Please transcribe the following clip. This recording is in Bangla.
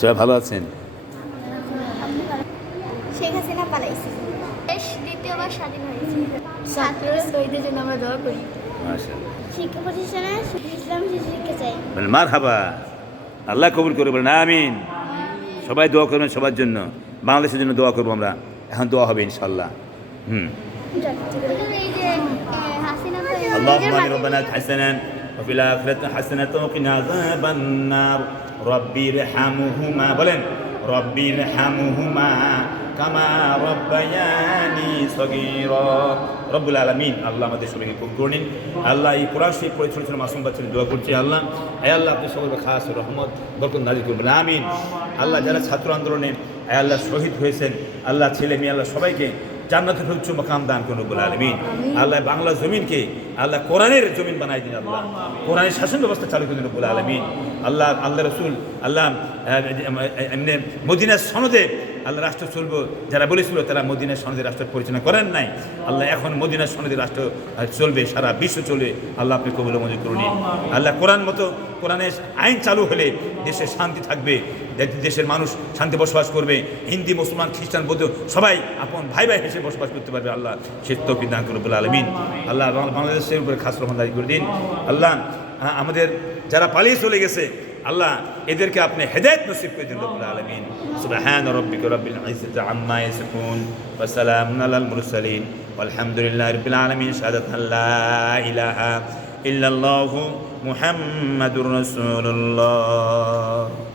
সবাই ভালো আছেন? শেখ হাসিনা পালাইছে, দেশ দ্বিতীয়বার স্বাধীন হয়েছে। ছাত্র শহীদদের জন্য আমরা দোয়া করি। মাশাআল্লাহ। শিক্ষা প্রতিষ্ঠানে ইসলাম শিক্ষা চাই। বলেন মারহাবা, আল্লাহ কবুল করে, বলেন আমিন। সবাই দোয়া করবেন সবার জন্য, বাংলাদেশের জন্য দোয়া করবো আমরা। এখন দোয়া হবে ইনশাআল্লাহ। এই যে হাসিনা তো اللهم ربنا حسنا وفي الآخرة حسنة وقنا عذاب النار رب ارحمهما বলেন رب ارحمهما كما ربياني صغيرا রব্বুল আলামিন আল্লাহ আমাদের সবাইকে কবুল করে নিন। আল্লাহ এই কোরআন শরীফ পড়ে ছোট ছোট মাসুম বাচ্চাদের দোয়া করছি। আল্লাহ আয় আল্লাহ আপনি সকলকে খাস রহমত বরকত নাজিল করবেন আমিন। আল্লাহ যারা ছাত্র আন্দোলনে আয় আল্লাহ শহীদ হয়েছেন, আল্লাহ ছেলে মেয়ে আল্লাহ সবাইকে জান্নাতের উচ্চ মাকাম দান করুন রব্বুল আলামিন। আল্লাহ বাংলা জমিনকে আল্লাহ কোরআনের জমিন বানাই দিন, আল্লাহ কোরআনের শাসন ব্যবস্থা চালু করুন রব্বুল আলামিন। আল্লাহ আল্লাহ রসুল আল্লাহ এমনি মদিনার সনদে আল্লাহ রাষ্ট্র চলবো যারা বলেছিল তারা মদিনার সনদে রাষ্ট্র পরিচালনা করেন নাই। আল্লাহ এখন মদিনার সনদে রাষ্ট্র চলবে, সারা বিশ্ব চলবে। আল্লাহ আপনি কবুল মঞ্জুর করুন আল্লাহ। কোরআন মতো কোরআনের আইন চালু হলে দেশে শান্তি থাকবে, দেশের মানুষ শান্তি বসবাস করবে, হিন্দু মুসলমান খ্রিস্টান বৌদ্ধ সবাই আপন ভাই ভাই হিসেবে বসবাস করতে পারবে। আল্লাহ সে তৌফিক দান করুন রব্বুল আলামিন। আল্লাহ বাংলাদেশের উপরে খাস রহমত দায়ী করে দিন। আল্লাহ আমাদের যারা পালিয়ে চলে গেছে আল্লাহ এদেরকে আপনি হেদায়েত নসিব করে দিন রব্বুল আলামিন। সুবহান রাব্বিকা রাব্বিল ইজ্জাতি আম্মা ইয়াসিফুন ওয়া সালামুন আলাল মুরসালিন ওয়ালহামদুলিল্লাহি রাব্বিল আলামিন। শাহাদাতু লা ইলাহা ইল্লাল্লাহু মুহাম্মাদুর রাসূলুল্লাহ।